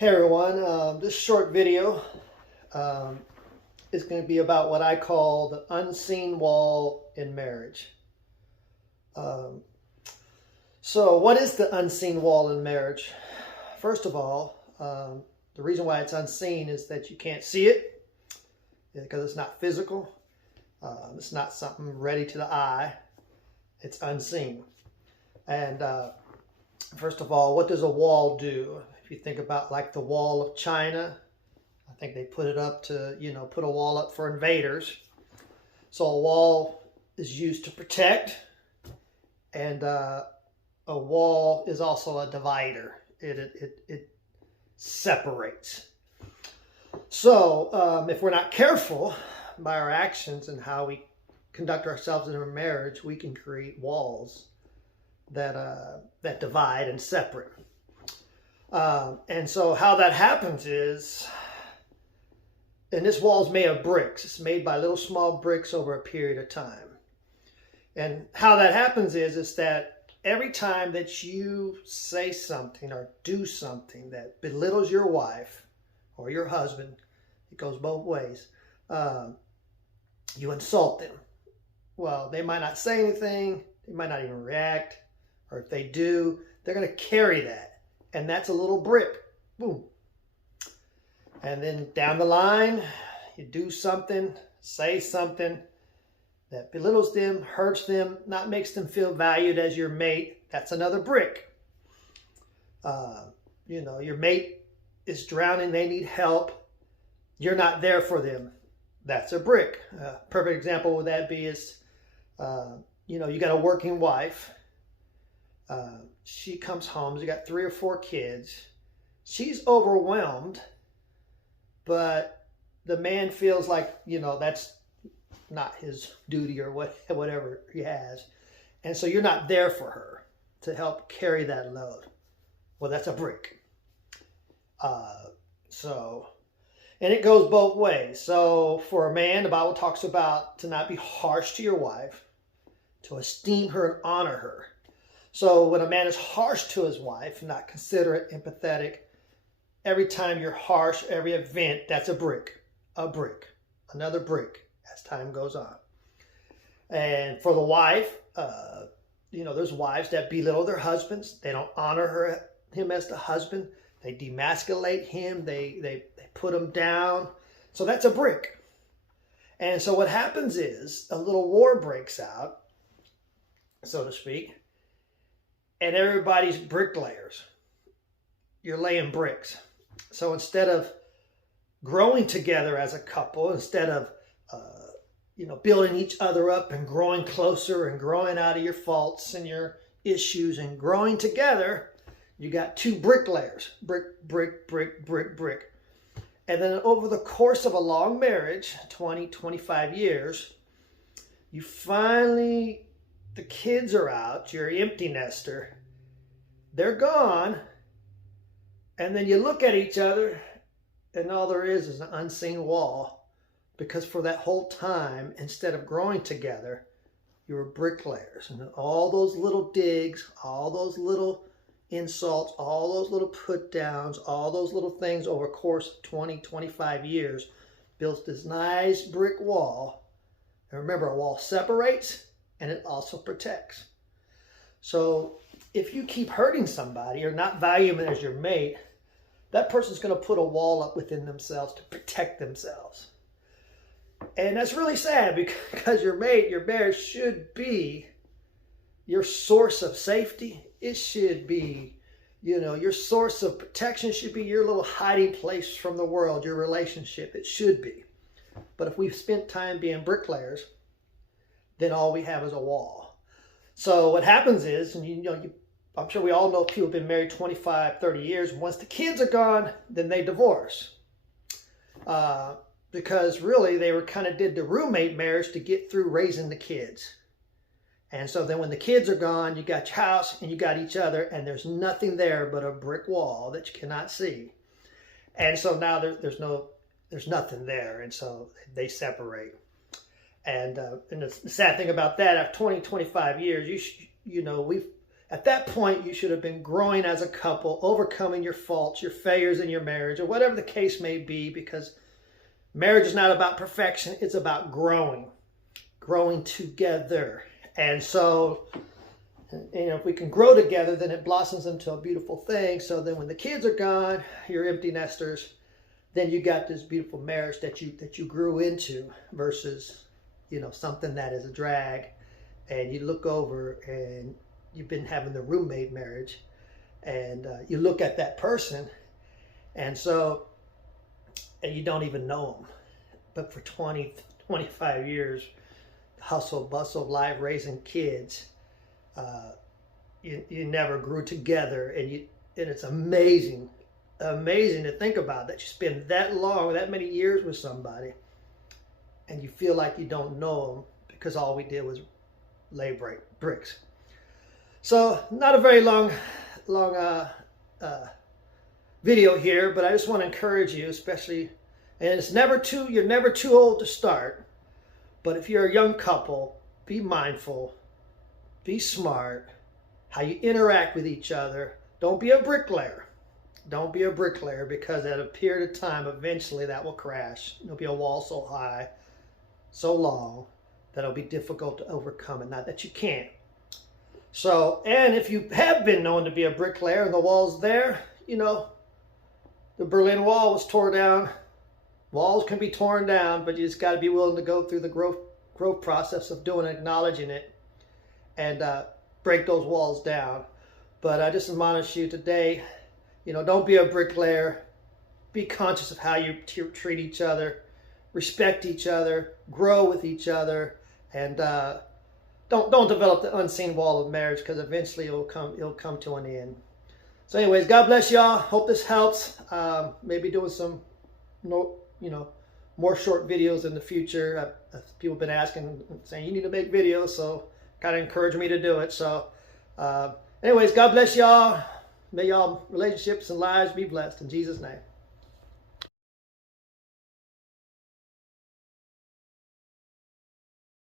Hey everyone, this short video um, is going to be about what I call the unseen wall in marriage. Um, so what is the unseen wall in marriage? First of all, the reason why it's unseen is that you can't see it because it's not physical. It's not something ready to the eye. It's unseen. And first of all, what does a wall do? If you think about like the wall of China, I think they put it up to, put a wall up for invaders. So a wall is used to protect, and a wall is also a divider. It separates. So if we're not careful by our actions and how we conduct ourselves in a marriage, we can create walls that divide and separate. And so how that happens is, and this wall is made of bricks. It's made by little small bricks over a period of time. And how that happens is that every time that you say something or do something that belittles your wife or your husband, it goes both ways, you insult them. Well, they might not say anything, they might not even react, or if they do, they're going to carry that. And that's a little brick. Boom. And then down the line, you do something, say something that belittles them, hurts them, not makes them feel valued as your mate. That's another brick. Your mate is drowning, they need help. You're not there for them. That's a brick. Perfect example would that be is, you got a working wife. She comes home, she's got 3 or 4 kids. She's overwhelmed, but the man feels like, that's not his duty or whatever he has. And so you're not there for her to help carry that load. Well, that's a brick. And it goes both ways. So for a man, the Bible talks about to not be harsh to your wife, to esteem her and honor her. So when a man is harsh to his wife, not considerate, empathetic, every time you're harsh, every event, that's a brick, another brick as time goes on. And for the wife, there's wives that belittle their husbands. They don't honor him as the husband. They demasculate him. They put him down. So that's a brick. And so what happens is a little war breaks out, so to speak, and everybody's bricklayers. You're laying bricks. So instead of growing together as a couple, instead of building each other up and growing closer and growing out of your faults and your issues and growing together, you got 2 bricklayers. Brick, brick, brick, brick, brick. And then over the course of a long marriage, 20, 25 years, you finally, the kids are out, you're empty nester, they're gone, and then you look at each other and all there is an unseen wall, because for that whole time, instead of growing together, you were bricklayers. And all those little digs, all those little insults, all those little put downs, all those little things over a course of 20, 25 years built this nice brick wall. And remember, a wall separates and it also protects. So if you keep hurting somebody or not value them as your mate, that person's going to put a wall up within themselves to protect themselves. And that's really sad, because your mate, your marriage should be your source of safety. It should be, your source of protection should be your little hiding place from the world, your relationship. It should be. But if we've spent time being bricklayers, then all we have is a wall. So what happens is, and I'm sure we all know people have been married 25, 30 years. Once the kids are gone, then they divorce. Because really they did the roommate marriage to get through raising the kids. And so then when the kids are gone, you got your house and you got each other, and there's nothing there but a brick wall that you cannot see. And so now there's nothing there, and so they separate. And the sad thing about that, after 20, 25 years, At that point, you should have been growing as a couple, overcoming your faults, your failures in your marriage, or whatever the case may be, because marriage is not about perfection. It's about growing together. And so, if we can grow together, then it blossoms into a beautiful thing. So then when the kids are gone, you're empty nesters, then you got this beautiful marriage that you grew into versus, something that is a drag. And you look over and you've been having the roommate marriage, and you look at that person, and you don't even know them. But for 20, 25 years, hustle, bustle of life, raising kids, you never grew together, and it's amazing to think about that you spend that many years with somebody, and you feel like you don't know them because all we did was lay bricks. So not a very long video here, but I just want to encourage you, especially, and you're never too old to start, but if you're a young couple, be mindful, be smart, how you interact with each other. Don't be a bricklayer. Don't be a bricklayer, because at a period of time, eventually that will crash. There'll be a wall so high, so long, that it'll be difficult to overcome it. Not that you can't. So, and if you have been known to be a bricklayer and the wall's there, the Berlin Wall was torn down. Walls can be torn down, but you just got to be willing to go through the growth process of doing it, acknowledging it, and break those walls down. But I just admonish you today, don't be a bricklayer. Be conscious of how you treat each other, respect each other, grow with each other, and don't develop the unseen wall of marriage, because eventually it'll come to an end. So anyways, God bless y'all. Hope this helps. Maybe doing some more short videos in the future. People have been asking, saying you need to make videos, so kind of encourage me to do it. So anyways, God bless y'all. May y'all relationships and lives be blessed in Jesus' name.